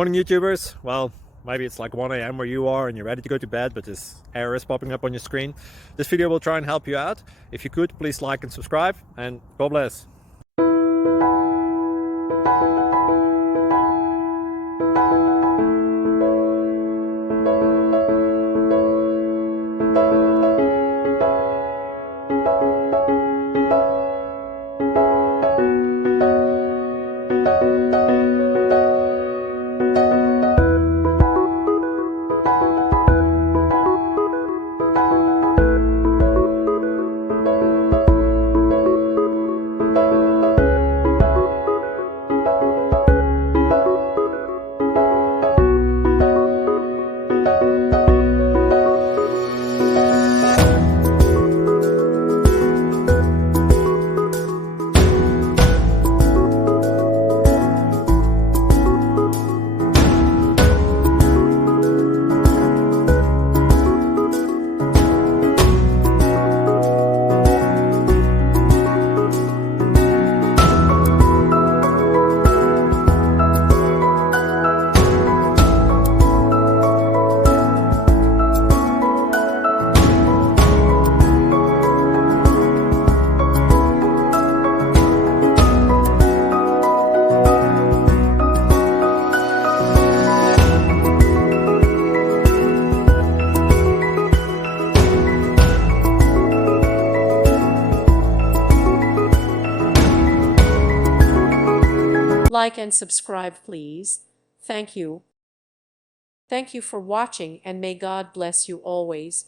Morning YouTubers. Well, maybe it's like 1 a.m. where you are and you're ready to go to bed, but this error is popping up on your screen. This video will try and help you out. If you could, please like and subscribe, and God bless. Like and subscribe, please. Thank you. Thank you for watching, and may God bless you always.